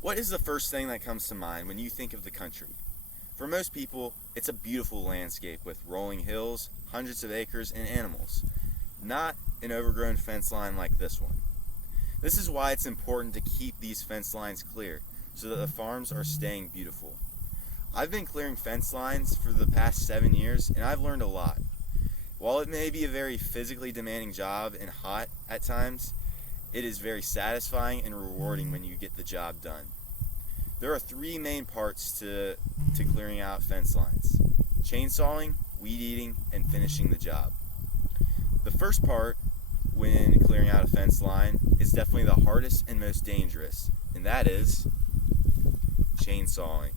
What is the first thing that comes to mind when you think of the country? For most people, it's a beautiful landscape with rolling hills, hundreds of acres, and animals, not an overgrown fence line like this one. This is why it's important to keep these fence lines clear so that the farms are staying beautiful. I've been clearing fence lines for the past 7 years and I've learned a lot. While it may be a very physically demanding job and hot at times, it is very satisfying and rewarding when you get the job done. There are 3 main parts to clearing out fence lines: chainsawing, weed eating, and finishing the job. The first part when clearing out a fence line is definitely the hardest and most dangerous, and that is chainsawing.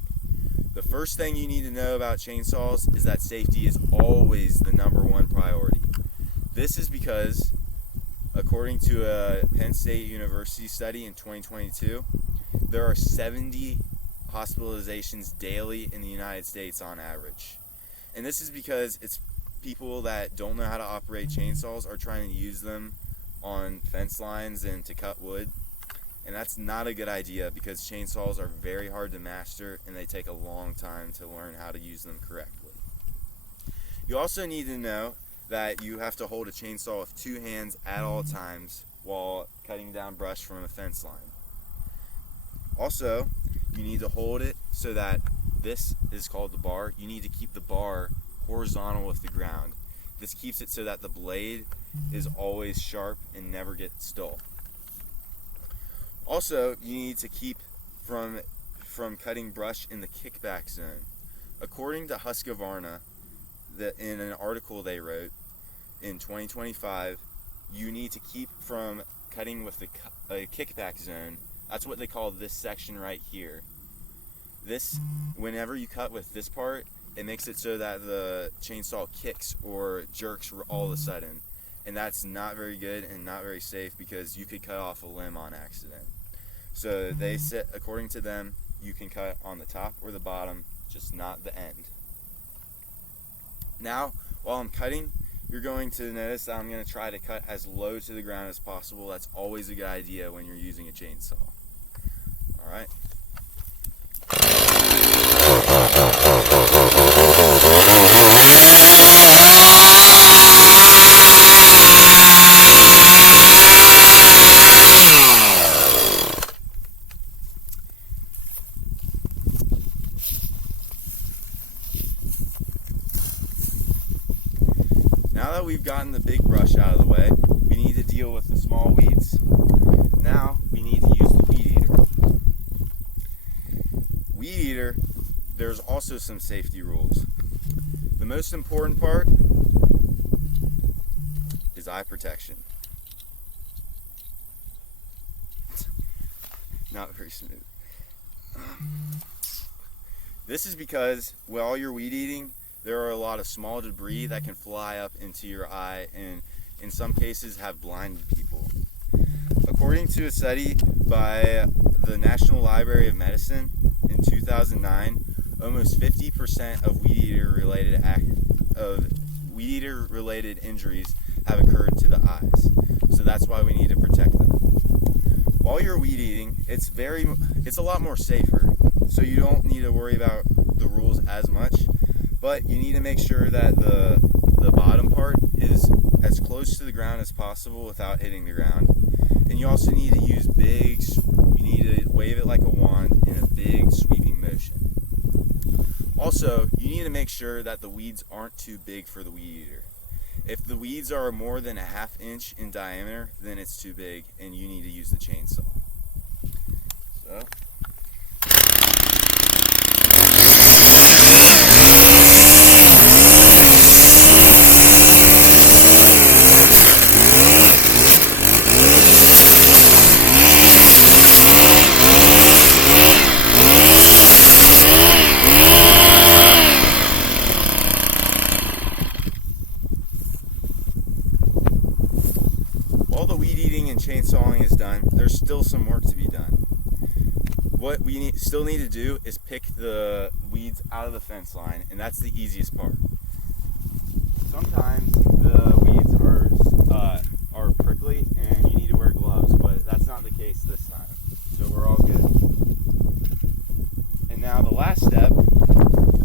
The first thing you need to know about chainsaws is that safety is always the #1 priority. This is because, according to a Penn State University study in 2022, there are 70 hospitalizations daily in the United States on average. And this is because it's people that don't know how to operate chainsaws are trying to use them on fence lines and to cut wood. And that's not a good idea because chainsaws are very hard to master and they take a long time to learn how to use them correctly. You also need to know that you have to hold a chainsaw with 2 hands at all times while cutting down brush from a fence line. Also, you need to hold it so that this is called the bar. You need to keep the bar horizontal with the ground. This keeps it so that the blade is always sharp and never gets dull. Also, you need to keep from cutting brush in the kickback zone. According to Husqvarna, in an article they wrote in 2025, you need to keep from cutting with a kickback zone. That's what they call this section right here. This, whenever you cut with this part, it makes it so that the chainsaw kicks or jerks all of a sudden. And that's not very good and not very safe because you could cut off a limb on accident. So they said, according to them, you can cut on the top or the bottom, just not the end. Now, while I'm cutting, you're going to notice that I'm going to try to cut as low to the ground as possible. That's always a good idea when you're using a chainsaw. Alright. Now that we've gotten the big brush out of the way, we need to deal with the small weeds. Now we need to use the weed eater. Weed eater, there's also some safety rules. The most important part is eye protection. Not very smooth. This is because while you're weed eating, there are a lot of small debris that can fly up into your eye and in some cases have blinded people. According to a study by the National Library of Medicine in 2009, almost 50% of weed eater related injuries have occurred to the eyes. So that's why we need to protect them. While you're weed eating, it's a lot more safer. So you don't need to worry about the rules as much. But you need to make sure that the bottom part is as close to the ground as possible without hitting the ground. And you also need to use you need to wave it like a wand in a big sweeping motion. Also, you need to make sure that the weeds aren't too big for the weed eater. If the weeds are more than a ½ inch in diameter, then it's too big and you need to use the chainsaw. So. While the weed eating and chainsawing is done, there's still some work to be done. What we still need to do is pick the weeds out of the fence line, and that's the easiest part. Sometimes the weeds are prickly and you need to wear gloves, but that's not the case this time, so we're all good. last step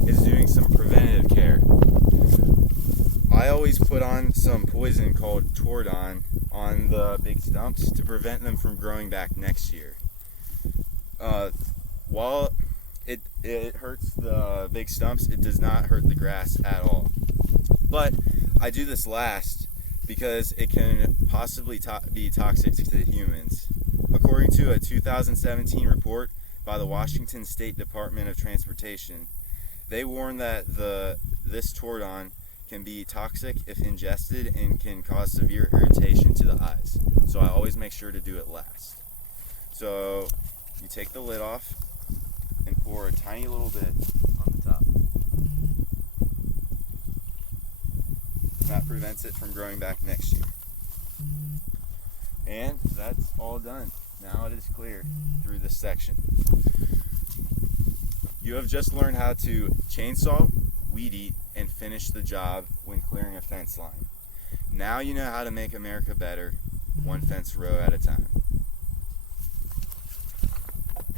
is doing some preventative care. I always put on some poison called Tordon on the big stumps to prevent them from growing back next year. While it hurts the big stumps, it does not hurt the grass at all. But I do this last because it can possibly be toxic to humans. According to a 2017 report by the Washington State Department of Transportation, they warn that this Tordon can be toxic if ingested and can cause severe irritation to the eyes. So I always make sure to do it last. So you take the lid off and pour a tiny little bit on the top. That prevents it from growing back next year. And that's all done. Now it is clear through this section. You have just learned how to chainsaw, weed eat, and finish the job when clearing a fence line. Now you know how to make America better, one fence row at a time.